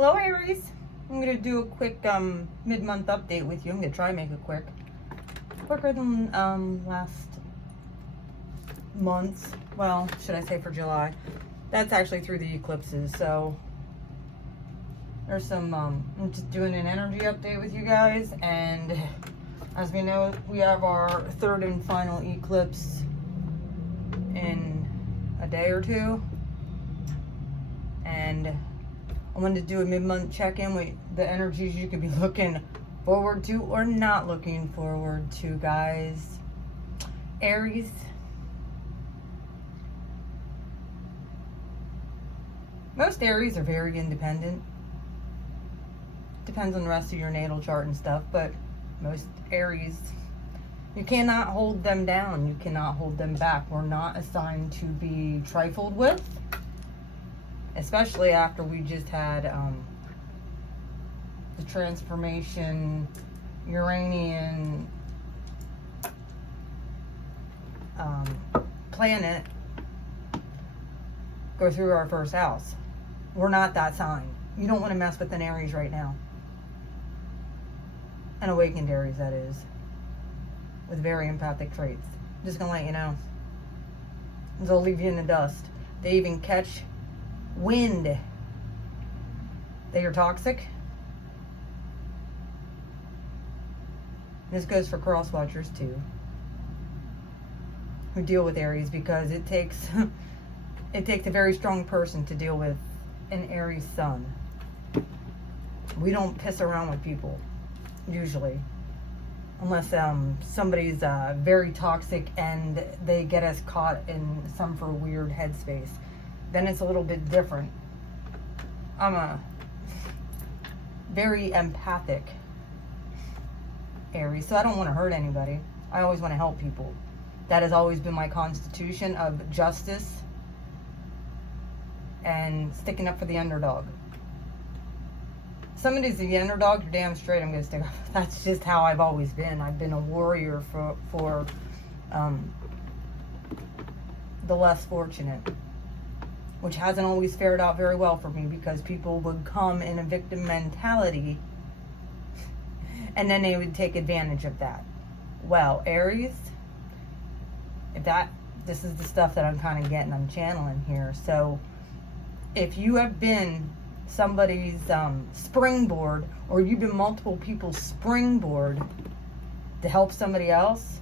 Hello Aries, I'm going to do a quick mid-month update with you. I'm going to try and make it quicker than last month's, well, should I say for July. That's actually through the eclipses, so there's some, I'm just doing an energy update with you guys, and as we know, we have our third and final eclipse in a day or two, and I wanted to do a mid-month check-in with the energies you could be looking forward to or not looking forward to, guys. Aries, most Aries are very independent. Depends on the rest of your natal chart and stuff, but most Aries, you cannot hold them down. You cannot hold them back. We're not assigned to be trifled with. Especially after we just had the transformation Uranian planet go through our first house. We're not that sign. You don't want to mess with an Aries right now. An awakened Aries, that is. With very empathic traits. Just gonna let you know. They'll leave you in the dust. They even catch wind that you're toxic. This goes for cross watchers too, who deal with Aries, because it takes a very strong person to deal with an Aries sun. We don't piss around with people usually, unless somebody's very toxic and they get us caught in some for weird headspace. Then it's a little bit different. I'm a very empathic Aries, so I don't want to hurt anybody. I always want to help people. That has always been my constitution of justice and sticking up for the underdog. Somebody's the underdog, you're damn straight I'm going to stick up. That's just how I've always been. I've been a warrior for the less fortunate, which hasn't always fared out very well for me, because people would come in a victim mentality and then they would take advantage of that. Well, Aries, this is the stuff that I'm kind of getting, I'm channeling here. So if you have been somebody's springboard, or you've been multiple people's springboard to help somebody else,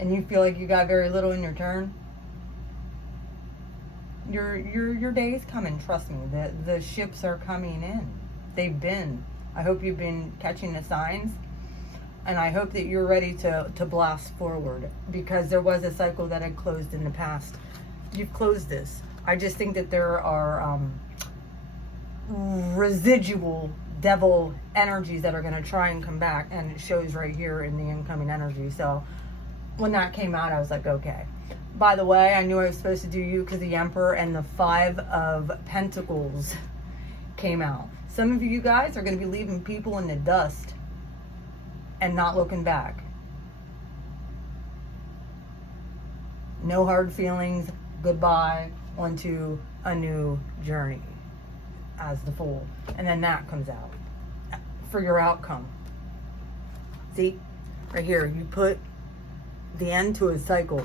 and you feel like you got very little in your turn, your day is coming. Trust me, the ships are coming in. They've been. I hope you've been catching the signs, and I hope that you're ready to blast forward, because there was a cycle that had closed in the past. You've closed this. I just think that there are residual devil energies that are going to try and come back, and it shows right here in the incoming energy. So when that came out, I was like, okay. By the way, I knew I was supposed to do you because the Emperor and the Five of Pentacles came out. Some of you guys are going to be leaving people in the dust and not looking back. No hard feelings. Goodbye. Onto a new journey as the Fool. And then that comes out for your outcome. See? Right here. You put the end to a cycle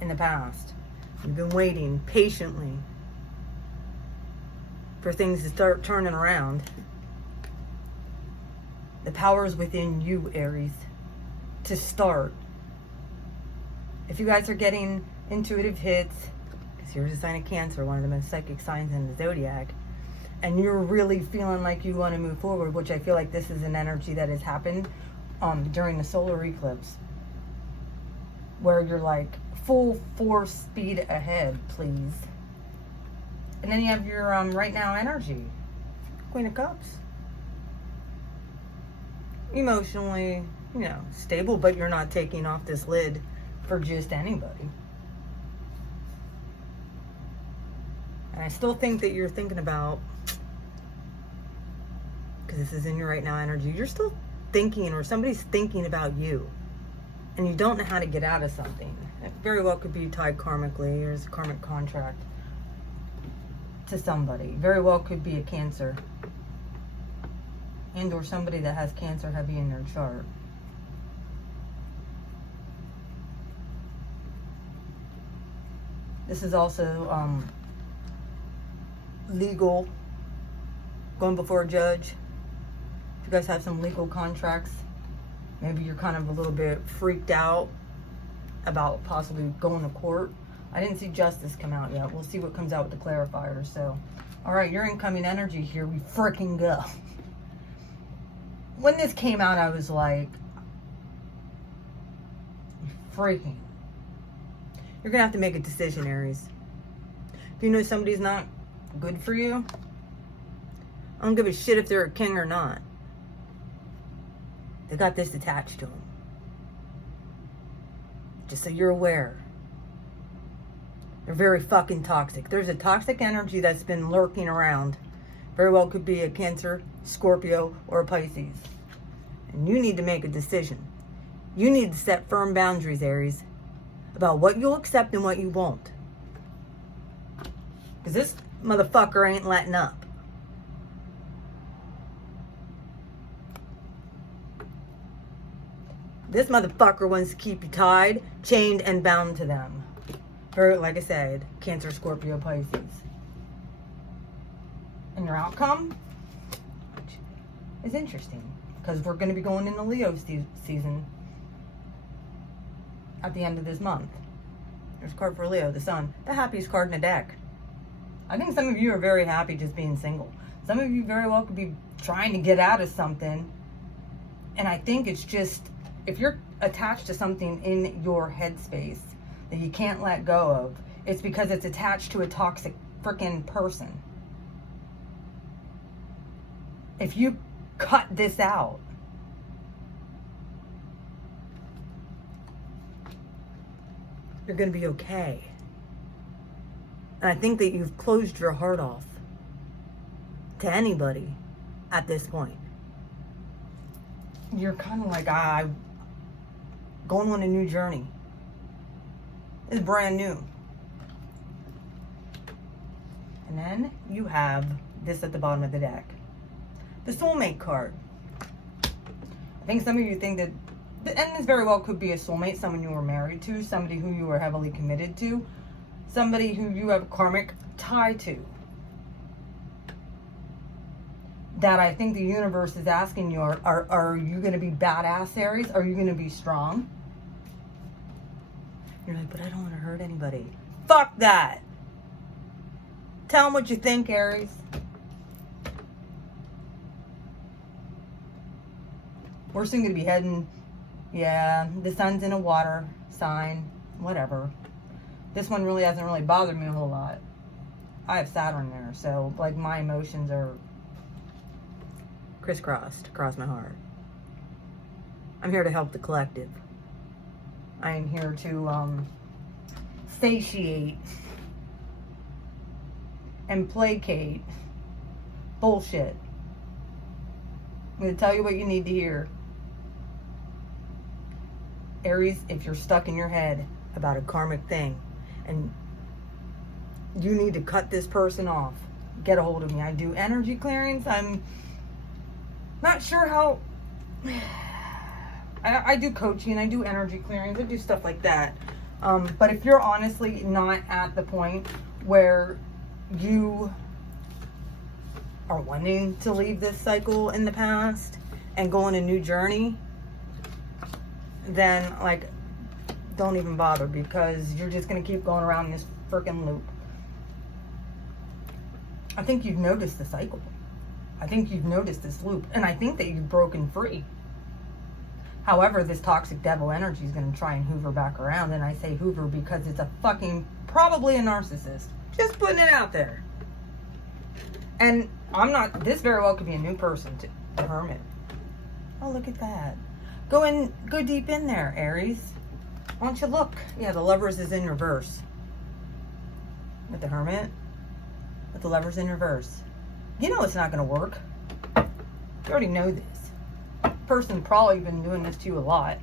in the past. You've been waiting patiently for things to start turning around. The power is within you, Aries, to start. If you guys are getting intuitive hits, because here's a sign of Cancer, one of the most psychic signs in the zodiac, and you're really feeling like you want to move forward, which I feel like this is an energy that has happened during the solar eclipse, where you're like full force speed ahead, please. And then you have your right now energy, Queen of Cups. Emotionally, stable, but you're not taking off this lid for just anybody. And I still think that you're thinking about, because this is in your right now energy, you're still thinking, or somebody's thinking about you, and you don't know how to get out of something. It very well could be tied karmically. There's a karmic contract to somebody. Very well could be a Cancer. And or somebody that has Cancer heavy in their chart. This is also legal, going before a judge. If you guys have some legal contracts, maybe you're kind of a little bit freaked out about possibly going to court. I didn't see justice come out yet. We'll see what comes out with the clarifier. So, all right, your incoming energy here, we freaking go. When this came out, I was like, freaking. You're going to have to make a decision, Aries. If you know somebody's not good for you, I don't give a shit if they're a king or not. They got this attached to them. Just so you're aware. They're very fucking toxic. There's a toxic energy that's been lurking around. Very well could be a Cancer, Scorpio, or a Pisces. And you need to make a decision. You need to set firm boundaries, Aries, about what you'll accept and what you won't. Because this motherfucker ain't letting up. This motherfucker wants to keep you tied, chained, and bound to them. Or, like I said, Cancer, Scorpio, Pisces. And your outcome is interesting. Because we're going to be going into Leo season at the end of this month. There's a card for Leo, the Sun. The happiest card in the deck. I think some of you are very happy just being single. Some of you very well could be trying to get out of something. And I think it's just, if you're attached to something in your headspace that you can't let go of, it's because it's attached to a toxic freaking person. If you cut this out, you're going to be okay. And I think that you've closed your heart off to anybody at this point. You're kind of like, going on a new journey. It's brand new. And then you have this at the bottom of the deck. The soulmate card. I think some of you think that, and this very well could be a soulmate, someone you were married to, somebody who you were heavily committed to, somebody who you have a karmic tie to. That I think the universe is asking you, are you going to be badass, Aries? Are you going to be strong? You're like, but I don't want to hurt anybody. Fuck that. Tell them what you think, Aries. We're soon going to be heading, yeah, the sun's in a water sign, whatever. This one really hasn't really bothered me a whole lot. I have Saturn there, so like my emotions are crisscrossed across my heart. I'm here to help the collective. I am here to satiate and placate bullshit. I'm going to tell you what you need to hear. Aries, if you're stuck in your head about a karmic thing and you need to cut this person off, get a hold of me. I do energy clearings. I'm not sure how... I do coaching, I do energy clearings, I do stuff like that. But if you're honestly not at the point where you are wanting to leave this cycle in the past and go on a new journey, then like, don't even bother, because you're just going to keep going around this freaking loop. I think you've noticed the cycle. I think you've noticed this loop. And I think that you've broken free. However, this toxic devil energy is going to try and hoover back around. And I say hoover because it's a fucking, probably a narcissist. Just putting it out there. And I'm not, this very well could be a new person to the Hermit. Oh, look at that. Go deep in there, Aries. Why don't you look? Yeah, the Lovers is in reverse. With the Hermit. With the Lovers in reverse. You know it's not going to work. You already know this. Person's probably been doing this to you a lot.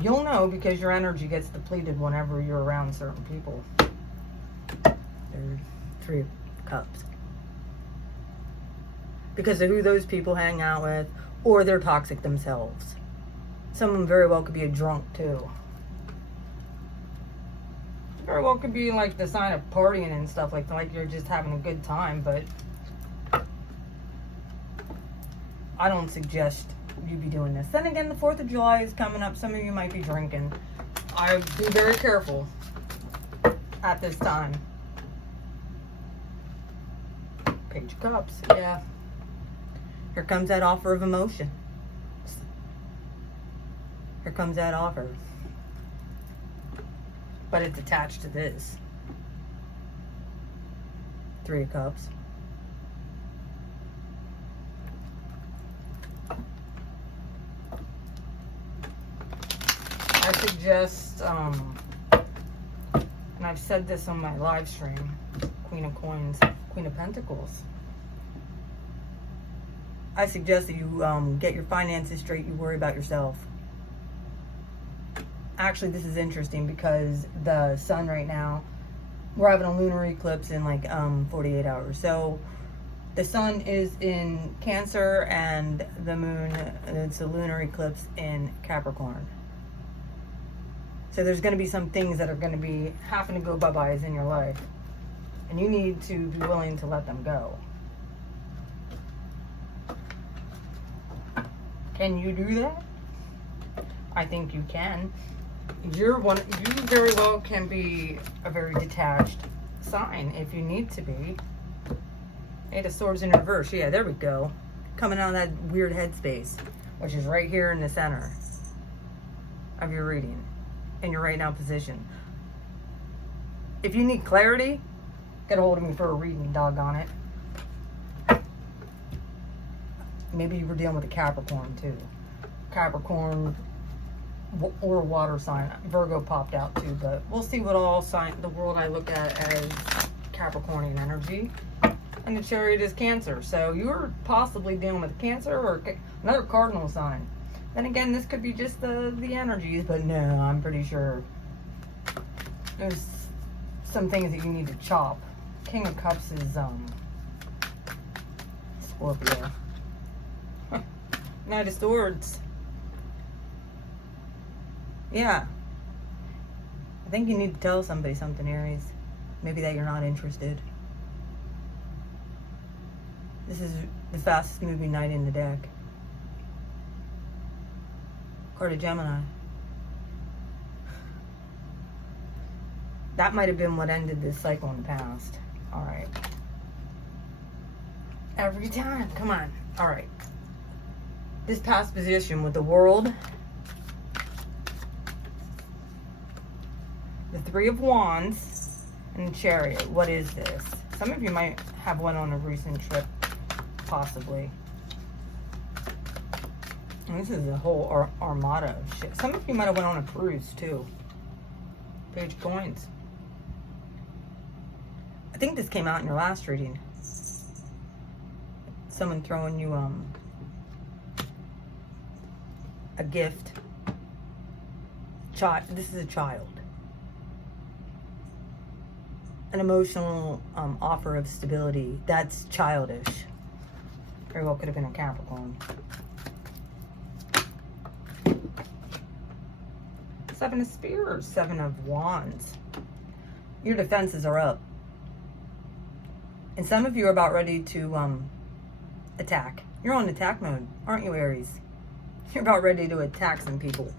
You'll know because your energy gets depleted whenever you're around certain people. There's 3 of Cups. Because of who those people hang out with, or they're toxic themselves. Some of them very well could be a drunk too. Very well could be like the sign of partying and stuff, like you're just having a good time, but I don't suggest you be doing this. Then again, the 4th of July is coming up. Some of you might be drinking. I'd be very careful at this time. Page of Cups, yeah. Here comes that offer of emotion. Here comes that offer. But it's attached to this. 3 of Cups. I suggest, and I've said this on my live stream, Queen of Coins, Queen of Pentacles. I suggest that you get your finances straight, you worry about yourself. Actually, this is interesting because the sun right now, we're having a lunar eclipse in like 48 hours. So the sun is in Cancer and the moon, it's a lunar eclipse in Capricorn. So there's going to be some things that are going to be having to go bye-byes in your life. And you need to be willing to let them go. Can you do that? I think you can. You very well can be a very detached sign if you need to be. 8 of Swords in reverse. Yeah, there we go. Coming out of that weird headspace, which is right here in the center of your reading, in your right now position. If you need clarity, get a hold of me for a reading, doggone it. Maybe you were dealing with a Capricorn too. Capricorn or water sign. Virgo popped out too, but we'll see what all sign the world I look at as Capricornian energy. And the Chariot is Cancer. So you're possibly dealing with Cancer or another cardinal sign. Then again, this could be just the energies, but no, I'm pretty sure there's some things that you need to chop. King of Cups is Scorpio. Knight of Swords. Yeah. I think you need to tell somebody something, Aries. Maybe that you're not interested. This is the fastest moving knight in the deck. Card of Gemini. That might have been what ended this cycle in the past. Alright. Every time. Come on. Alright. This past position with the World. The 3 of Wands. And the Chariot. What is this? Some of you might have went on a recent trip. Possibly. And this is a whole armada of shit. Some of you might have went on a cruise too. Page of Coins. I think this came out in your last reading. Someone throwing you a gift. This is a child. An emotional offer of stability. That's childish. Very well could have been a Capricorn. 7 of Spears, 7 of Wands. Your defenses are up. And some of you are about ready to attack. You're on attack mode, aren't you, Aries? You're about ready to attack some people.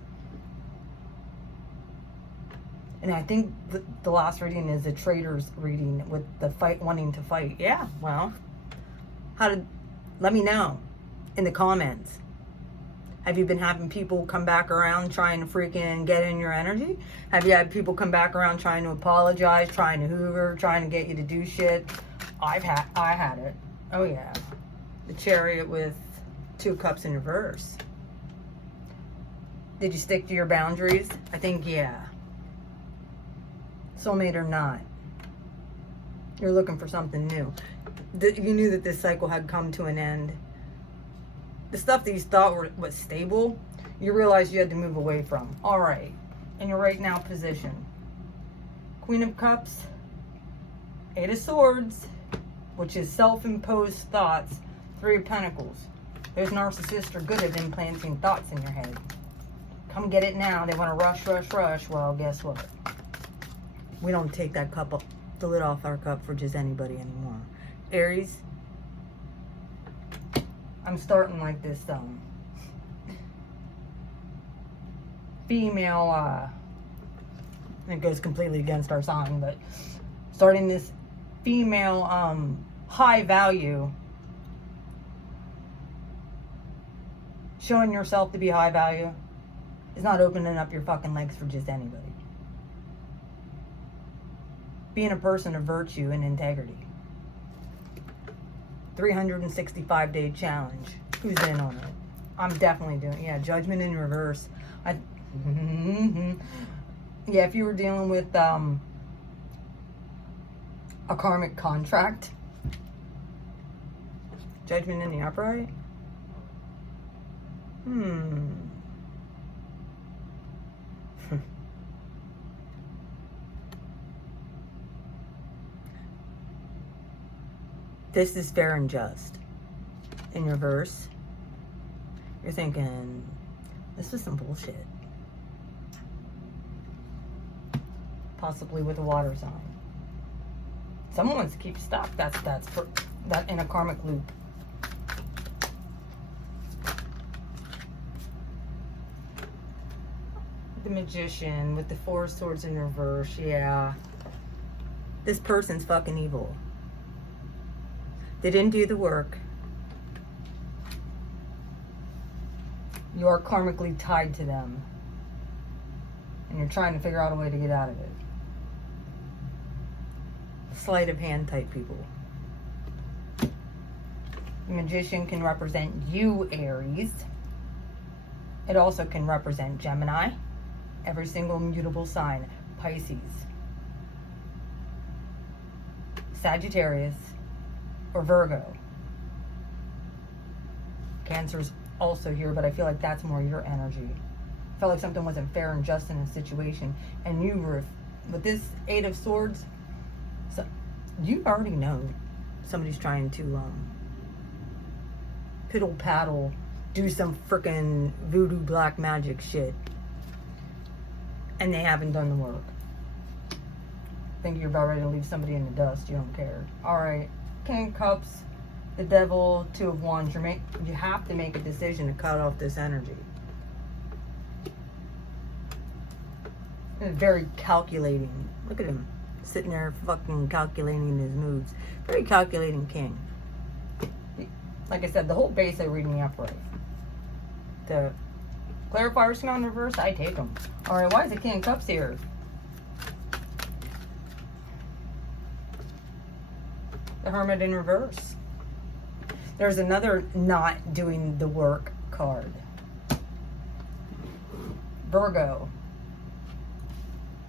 And I think the last reading is a trader's reading with the fight, wanting to fight. Yeah, well, let me know in the comments. Have you been having people come back around trying to freaking get in your energy? Have you had people come back around trying to apologize, trying to hoover, trying to get you to do shit? I had it. Oh yeah. The Chariot with 2 cups in reverse. Did you stick to your boundaries? I think yeah. Soulmate or not. You're looking for something new. You knew that this cycle had come to an end. The stuff that you thought was stable, you realize you had to move away from. All right, in your right now position. Queen of Cups, Eight of Swords, which is self-imposed thoughts. Three of Pentacles. Those narcissists are good at implanting thoughts in your head. Come get it now. They want to rush, rush, rush. Well, guess what? We don't take that cup up, the lid off our cup for just anybody anymore. Aries, I'm starting like this female, it goes completely against our sign, but starting this female high value, showing yourself to be high value is not opening up your fucking legs for just anybody. Being a person of virtue and integrity. 365-day challenge. Who's in on it? I'm definitely doing it. Yeah, Judgment in reverse. Yeah, if you were dealing with a karmic contract. Judgment in the upright. This is fair and just. In reverse, you're thinking, this is some bullshit. Possibly with a water sign. Someone wants to keep stuck. That's that in a karmic loop. The Magician with the Four of Swords in reverse. Yeah. This person's fucking evil. They didn't do the work. You are karmically tied to them. And you're trying to figure out a way to get out of it. Sleight of hand type people. The Magician can represent you, Aries. It also can represent Gemini. Every single mutable sign. Pisces. Sagittarius. Or Virgo. Cancer's also here, but I feel like that's more your energy. I felt like something wasn't fair and just in a situation, and you were, with this Eight of Swords, so you already know somebody's trying to piddle paddle, do some freaking voodoo black magic shit, and they haven't done the work. I think you're about ready to leave somebody in the dust. You don't care. All right. King of Cups, the Devil, Two of Wands. You have to make a decision to cut off this energy. It's very calculating. Look at him sitting there fucking calculating his moves. Very calculating king. Like I said, the whole base I read in the upright. The clarifiers come in reverse, I take them. Alright, why is the King of Cups here? The Hermit in reverse. There's another not doing the work card. Virgo.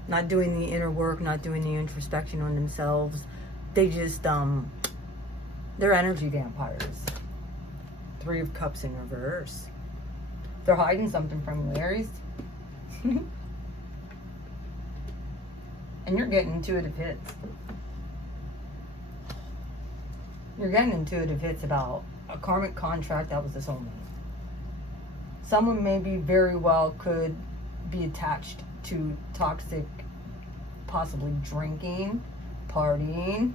Not doing the inner work, not doing the introspection on themselves. They just, they're energy vampires. Three of Cups in reverse. They're hiding something from you, Aries. And you're getting intuitive hits. You're getting intuitive hits about a karmic contract that was the soulmate. Someone maybe very well could be attached to toxic, possibly drinking, partying.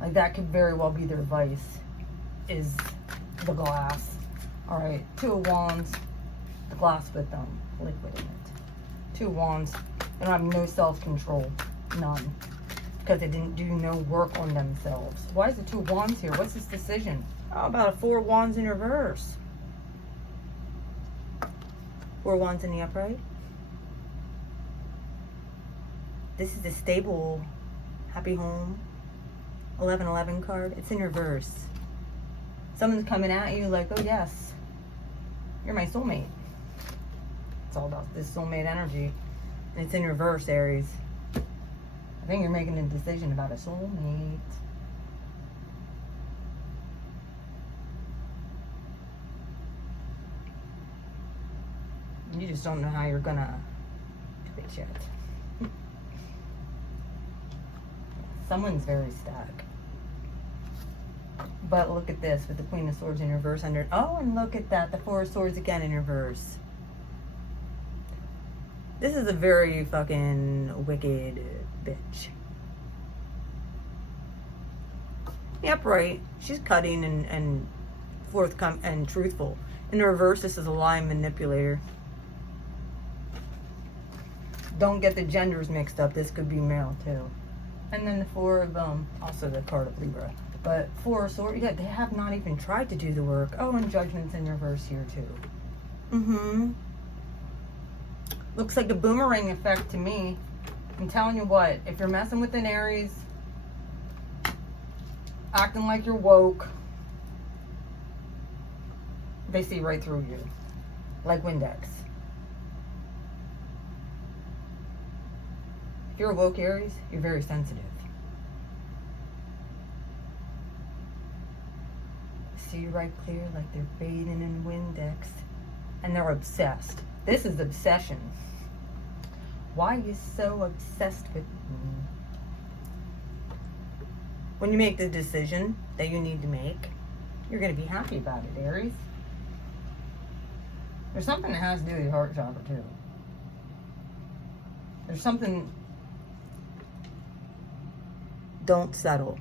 Like that could very well be their vice, is the glass. Alright, Two of Wands, the glass with them, liquid in it. Two of Wands, they don't have no self-control, none. Because they didn't do no work on themselves. Why is the Two of Wands here? What's this decision? How about a Four of Wands in reverse? Four of Wands in the upright. This is a stable, happy home. 1111 card. It's in reverse. Someone's coming at you like, oh yes, you're my soulmate. It's all about this soulmate energy. And it's in reverse, Aries. I think you're making a decision about a soulmate. You just don't know how you're gonna do it yet. Someone's very stuck. But look at this with the Queen of Swords in reverse under. Oh, and look at that. The Four of Swords again in reverse. This is a very fucking wicked bitch. Yep, right. She's cutting and forthcoming and truthful. In the reverse, this is a lying manipulator. Don't get the genders mixed up. This could be male too. And then the Four of also the card of Libra. But Four of Swords, yeah, they have not even tried to do the work. Oh, and Judgment's in reverse here too. Looks like a boomerang effect to me. I'm telling you what, if you're messing with an Aries, acting like you're woke, they see right through you. Like Windex. If you're a woke Aries, you're very sensitive. See right clear like they're bathing in Windex. And they're obsessed. This is obsession. Why are you so obsessed with me? When you make the decision that you need to make, you're going to be happy about it, Aries. There's something that has to do with your heart chakra, too. There's something... Don't settle.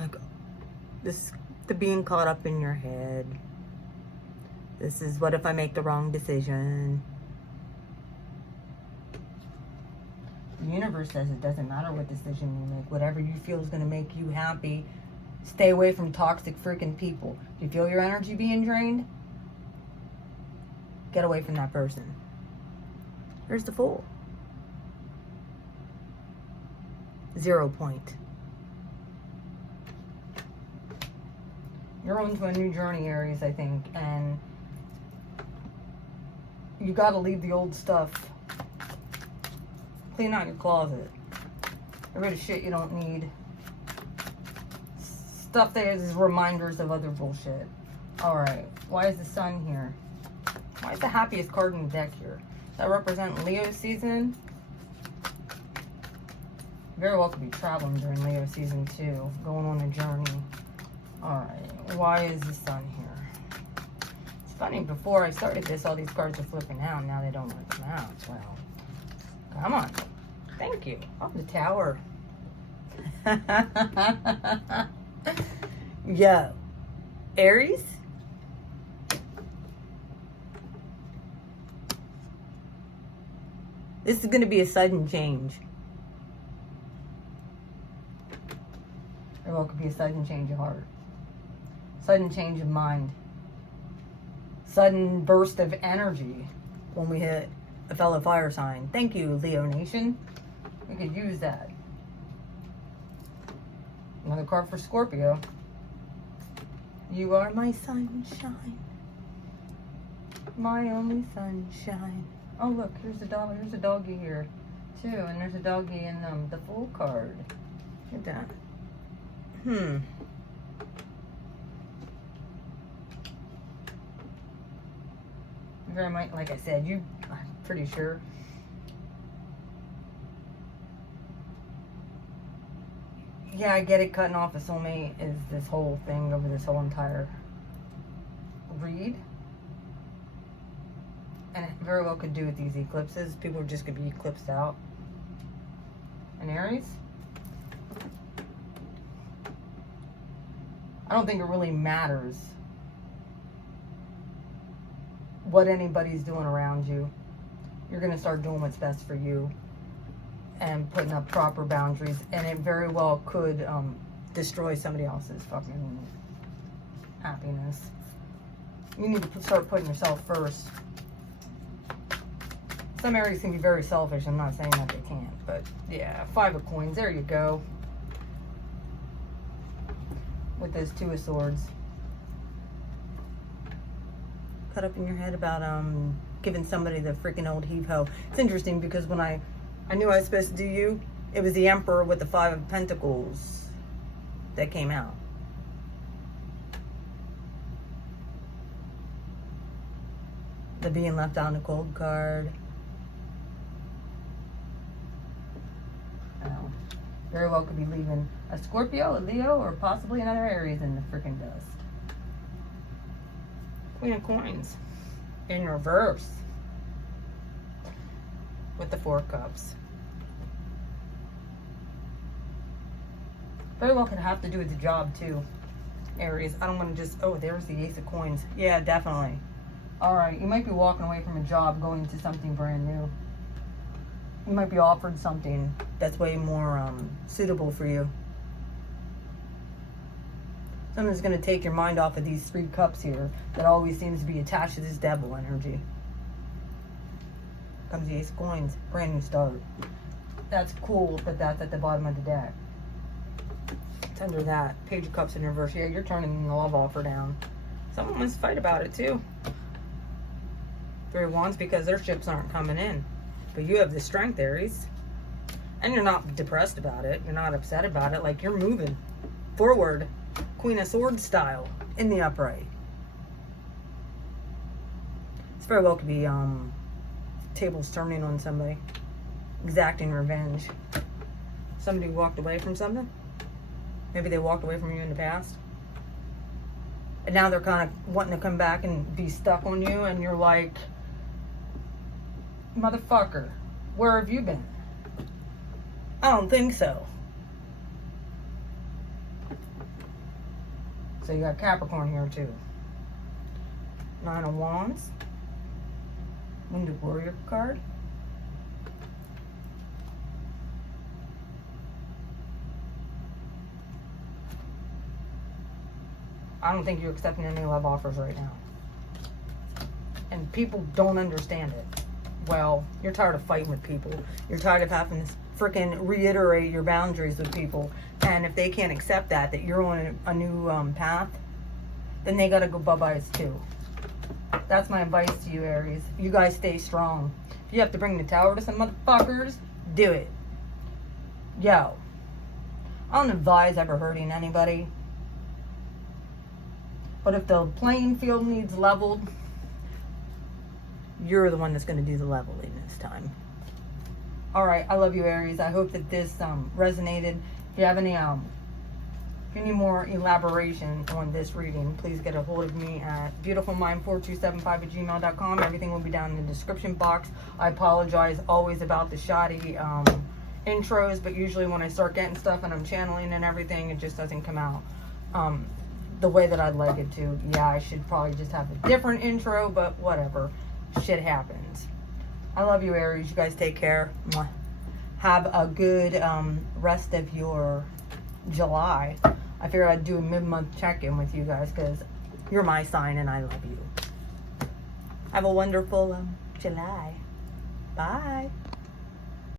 Like, this, the being caught up in your head. This is what if I make the wrong decision? The universe says it doesn't matter what decision you make. Whatever you feel is going to make you happy. Stay away from toxic freaking people. If you feel your energy being drained, get away from that person. Here's the Fool. 0 point. You're on to a new journey, Aries, I think, and you got to leave the old stuff. Clean out your closet. Get rid of shit you don't need. Stuff that is reminders of other bullshit. Alright, why is the Sun here? Why is the happiest card in the deck here? Does that represent Leo season? Very well could be traveling during Leo season too. Going on a journey. Alright, why is the Sun here? It's funny, before I started this, all these cards are flipping out. Now they don't want to come out. Well, come on. Thank you. Oh, the Tower. Yo. Aries? This is going to be a sudden change. Or well, it could be a sudden change of heart. Sudden change of mind. Sudden burst of energy when we hit a fellow fire sign. Thank you, Leo Nation. We could use that. Another card for Scorpio. You are my sunshine. My only sunshine. Oh, look, here's a dog. Here's a doggy here, too. And there's a doggy in the Fool card. Look at that. Very much, like I said, I'm pretty sure. Yeah, I get it. Cutting off a soulmate is this whole thing over this whole entire read. And it very well could do with these eclipses. People are just going to be eclipsed out. And Aries? I don't think it really matters what anybody's doing around you. You're going to start doing what's best for you and putting up proper boundaries. And it very well could destroy somebody else's fucking happiness. You need to start putting yourself first. Some Aries can be very selfish. I'm not saying that they can't. But yeah, 5 of Coins. There you go. With this 2 of Swords. Cut up in your head about giving somebody the freaking old heave-ho. It's interesting because when I knew I was supposed to do you, it was the Emperor with the 5 of Pentacles that came out. The being left out in the cold card. Oh. Very well could be leaving a Scorpio, a Leo, or possibly another Aries in the freaking dust. Queen of Coins. In reverse. With the Four of Cups. Very well could have to do with the job too, Aries. I don't want to just, oh, there's the Ace of Coins. Yeah, definitely. Alright, you might be walking away from a job going to something brand new. You might be offered something that's way more suitable for you. Something's going to take your mind off of these three cups here that always seems to be attached to this devil energy. Comes the Ace of Coins, brand new start. That's cool, but that's at the bottom of the deck. It's under that. Page of Cups in reverse. Yeah, you're turning the love offer down. Someone wants to fight about it too. Three of Wands, because their ships aren't coming in. But you have the strength, Aries. And you're not depressed about it. You're not upset about it. Like, you're moving forward. Queen of Swords style. In the upright. It's very well could be tables turning on somebody. Exacting revenge. Somebody walked away from something. Maybe they walked away from you in the past. And now they're kind of wanting to come back and be stuck on you. And you're like, motherfucker, where have you been? I don't think so. So you got Capricorn here too. Nine of Wands. Wounded Warrior card. I don't think you're accepting any love offers right now. And people don't understand it. Well, you're tired of fighting with people. You're tired of having to freaking reiterate your boundaries with people. And if they can't accept that you're on a new path, then they gotta go bye-byes too. That's my advice to you, Aries. You guys stay strong. If you have to bring the tower to some motherfuckers, do it. Yo. I don't advise ever hurting anybody. But if the playing field needs leveled, you're the one that's going to do the leveling this time. Alright, I love you, Aries. I hope that this resonated. If you have any more elaboration on this reading, please get a hold of me at beautifulmind4275@gmail.com. Everything will be down in the description box. I apologize always about the shoddy intros, but usually when I start getting stuff and I'm channeling and everything, it just doesn't come out the way that I'd like it to. Yeah, I should probably just have a different intro, but whatever. Shit happens. I love you, Aries. You guys take care. Mwah. Have a good rest of your July. I figured I'd do a mid-month check-in with you guys because you're my sign and I love you. Have a wonderful July. Bye.